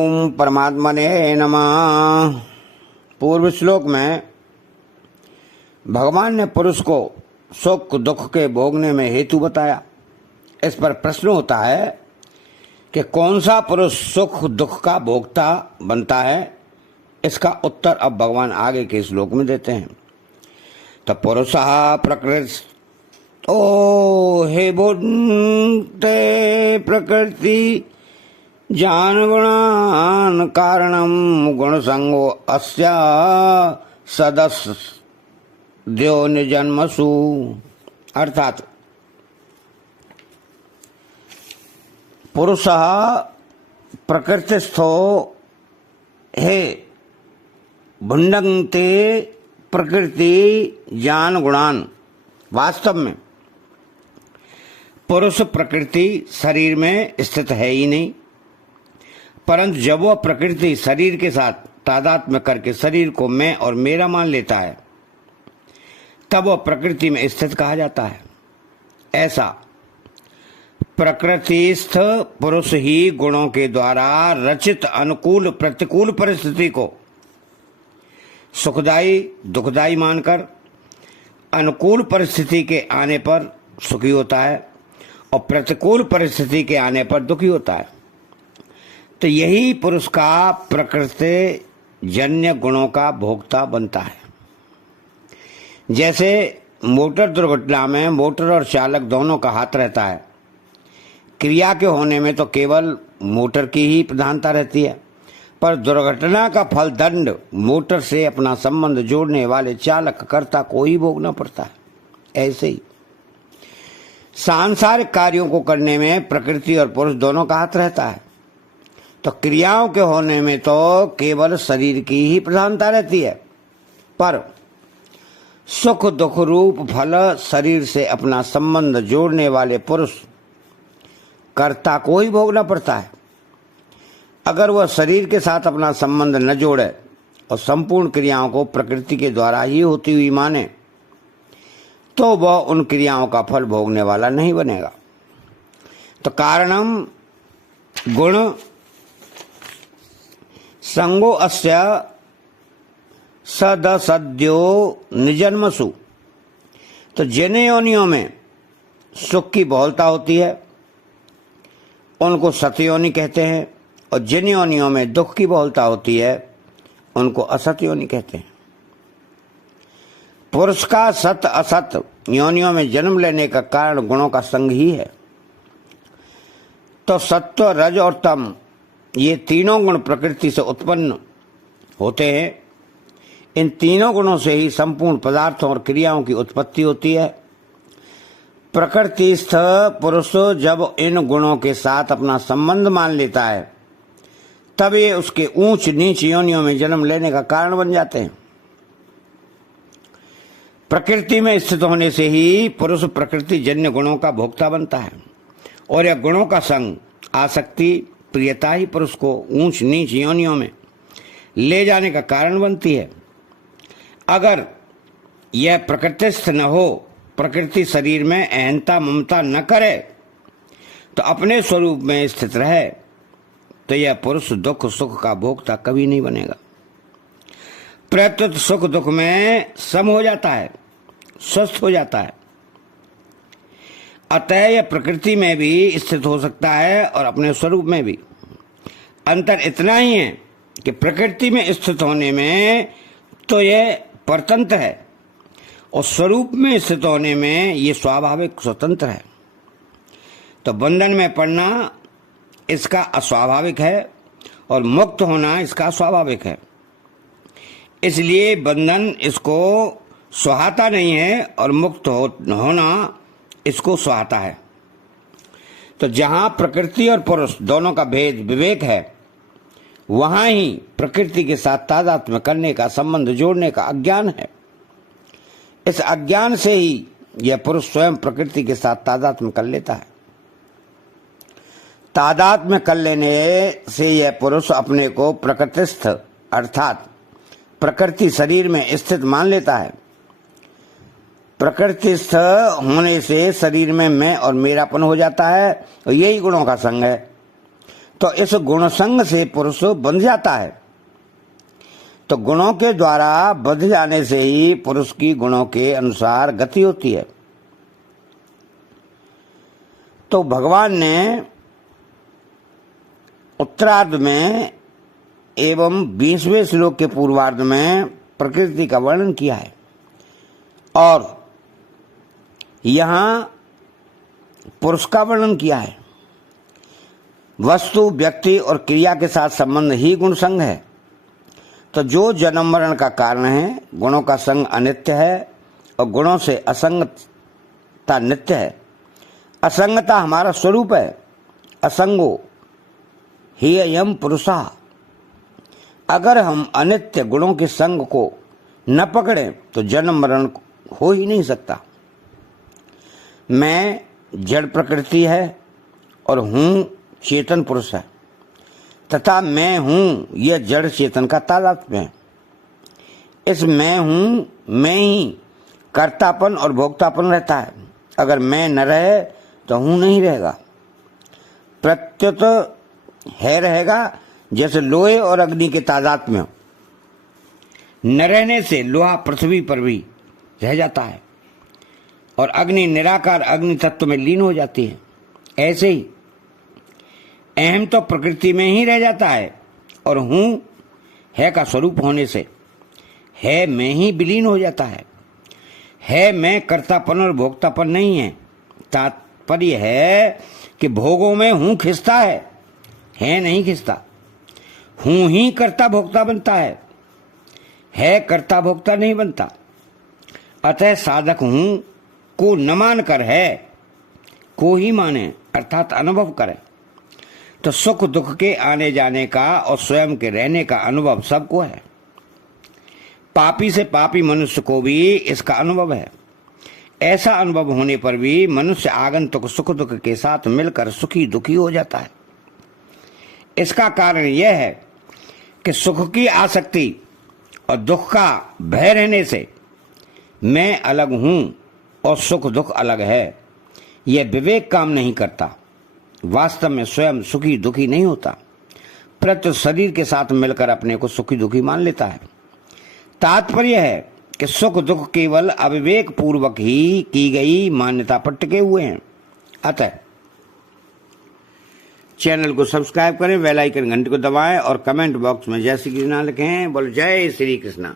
ओम परमात्मने नमः। पूर्व श्लोक में भगवान ने पुरुष को सुख दुख के भोगने में हेतु बताया। इस पर प्रश्न होता है कि कौन सा पुरुष सुख दुख का भोक्ता बनता है। इसका उत्तर अब भगवान आगे के श्लोक में देते हैं। तो पुरुषः प्रकृति हे बुद्धे प्रकृति जान गुणान कारणम गुण संगो अस्या सदस्यो निजन्मसु। अर्थात पुरुषः प्रकृतिस्थो हे भुंडंते प्रकृति ज्ञान गुणान। वास्तव में पुरुष प्रकृति शरीर में स्थित है ही नहीं, परंतु जब वह प्रकृति शरीर के साथ तादात्म्य करके शरीर को मैं और मेरा मान लेता है तब वह प्रकृति में स्थित कहा जाता है। ऐसा प्रकृतिस्थ पुरुष ही गुणों के द्वारा रचित अनुकूल प्रतिकूल परिस्थिति को सुखदायी दुखदायी मानकर अनुकूल परिस्थिति के आने पर सुखी होता है और प्रतिकूल परिस्थिति के आने पर दुखी होता है। तो यही पुरुष का प्रकृति जन्य गुणों का भोक्ता बनता है। जैसे मोटर दुर्घटना में मोटर और चालक दोनों का हाथ रहता है। क्रिया के होने में तो केवल मोटर की ही प्रधानता रहती है, पर दुर्घटना का फल दंड मोटर से अपना संबंध जोड़ने वाले चालक कर्ता को ही भोगना पड़ता है। ऐसे ही सांसारिक कार्यों को करने में प्रकृति और पुरुष दोनों का हाथ रहता है। तो क्रियाओं के होने में तो केवल शरीर की ही प्रधानता रहती है, पर सुख दुख रूप फल शरीर से अपना संबंध जोड़ने वाले पुरुष कर्ता को ही भोगना पड़ता है। अगर वह शरीर के साथ अपना संबंध न जोड़े और संपूर्ण क्रियाओं को प्रकृति के द्वारा ही होती हुई माने तो वह उन क्रियाओं का फल भोगने वाला नहीं बनेगा। तो कारणम गुण संगो अस्य सदस्यो निजन्मसु। तो जिन योनियों में सुख की बहुलता होती है उनको सत योनि कहते हैं, और जिन योनियों में दुख की बहुलता होती है उनको असत योनि कहते हैं। पुरुष का सत असत योनियों में जन्म लेने का कारण गुणों का संग ही है। तो सत्व रज और तम ये तीनों गुण प्रकृति से उत्पन्न होते हैं। इन तीनों गुणों से ही संपूर्ण पदार्थों और क्रियाओं की उत्पत्ति होती है। प्रकृतिस्थ पुरुष जब इन गुणों के साथ अपना संबंध मान लेता है तब ये उसके ऊंच नीच योनियों में जन्म लेने का कारण बन जाते हैं। प्रकृति में स्थित होने से ही पुरुष प्रकृति जन्य गुणों का भोक्ता बनता है, और यह गुणों का संग आसक्ति प्रियता ही पुरुष को ऊंच नीच योनियों में ले जाने का कारण बनती है। अगर यह प्रकृतिस्थ न हो, प्रकृति शरीर में अहंता ममता न करे तो अपने स्वरूप में स्थित रहे, तो यह पुरुष दुख सुख का भोक्ता कभी नहीं बनेगा। प्रत्युत सुख दुख में सम हो जाता है, स्वस्थ हो जाता है। अतः यह प्रकृति में भी स्थित हो सकता है और अपने स्वरूप में भी। अंतर इतना ही है कि प्रकृति में स्थित होने में तो यह परतंत्र है और स्वरूप में स्थित होने में ये स्वाभाविक स्वतंत्र है। तो बंधन में पड़ना इसका अस्वाभाविक है और मुक्त होना इसका स्वाभाविक है। इसलिए बंधन इसको सुहाता नहीं है और मुक्त होना इसको सुहाता है। तो जहां प्रकृति और पुरुष दोनों का भेद विवेक है, वहां ही प्रकृति के साथ तादात्म्य करने का संबंध जोड़ने का अज्ञान है। इस अज्ञान से ही यह पुरुष स्वयं प्रकृति के साथ तादात्म्य कर लेता है। तादात्म्य कर लेने से यह पुरुष अपने को प्रकृतिस्थ अर्थात प्रकृति शरीर में स्थित मान लेता है। प्रकृतिस्थ होने से शरीर में मैं और मेरापन हो जाता है, और यही गुणों का संग है। तो इस गुण संग से पुरुष बंध जाता है। तो गुणों के द्वारा बंध जाने से ही पुरुष की गुणों के अनुसार गति होती है। तो भगवान ने उत्तरार्ध में एवं 20वें श्लोक के पूर्वार्ध में प्रकृति का वर्णन किया है और यहां पुरुष का वर्णन किया है। वस्तु, व्यक्ति और क्रिया के साथ संबंध ही गुण संग है। तो जो जन्म मरण का कारण है, गुणों का संग अनित्य है और गुणों से असंगता नित्य है। असंगता हमारा स्वरूप है। असंगो ही यम पुरुषा। अगर हम अनित्य गुणों के संग को न पकड़ें तो जन्म मरण हो ही नहीं सकता। मैं जड़ प्रकृति है और हूं चेतन पुरुष है, तथा मैं हूं यह जड़ चेतन का तादात्म्य है। इस मैं हूं में ही कर्तापन और भोक्तापन रहता है। अगर मैं न रहे तो हूं नहीं रहेगा, प्रत्युत है रहेगा। जैसे लोहे और अग्नि के तादात्म्य न रहने से लोहा पृथ्वी पर भी रह जाता है और अग्नि निराकार अग्नि तत्व में लीन हो जाती है। ऐसे ही अहम तो प्रकृति में ही रह जाता है और हूं है का स्वरूप होने से है में ही विलीन हो जाता है मैं कर्तापन और भोक्तापन नहीं है। तात्पर्य है कि भोगों में हूं खिंचता है नहीं खिंचता। हूं ही कर्ता भोक्ता बनता है कर्ता भोक्ता नहीं बनता। अतः साधक हूं को न मानकर है को ही माने, अर्थात अनुभव करे। तो सुख दुख के आने जाने का और स्वयं के रहने का अनुभव सबको है। पापी से पापी मनुष्य को भी इसका अनुभव है। ऐसा अनुभव होने पर भी मनुष्य आगंतुक सुख दुख के साथ मिलकर सुखी दुखी हो जाता है। इसका कारण यह है कि सुख की आसक्ति और दुख का भय रहने से मैं अलग हूं और सुख दुख अलग है, यह विवेक काम नहीं करता। वास्तव में स्वयं सुखी दुखी नहीं होता, प्रत्युत शरीर के साथ मिलकर अपने को सुखी दुखी मान लेता है। तात्पर्य है कि सुख दुख केवल अविवेक पूर्वक ही की गई मान्यता पर टिके हुए हैं। अतः चैनल को सब्सक्राइब करें, बेल आइकन घंटी को दबाएं और कमेंट बॉक्स में जय श्री कृष्णा लिखें। बोलो जय श्री कृष्णा।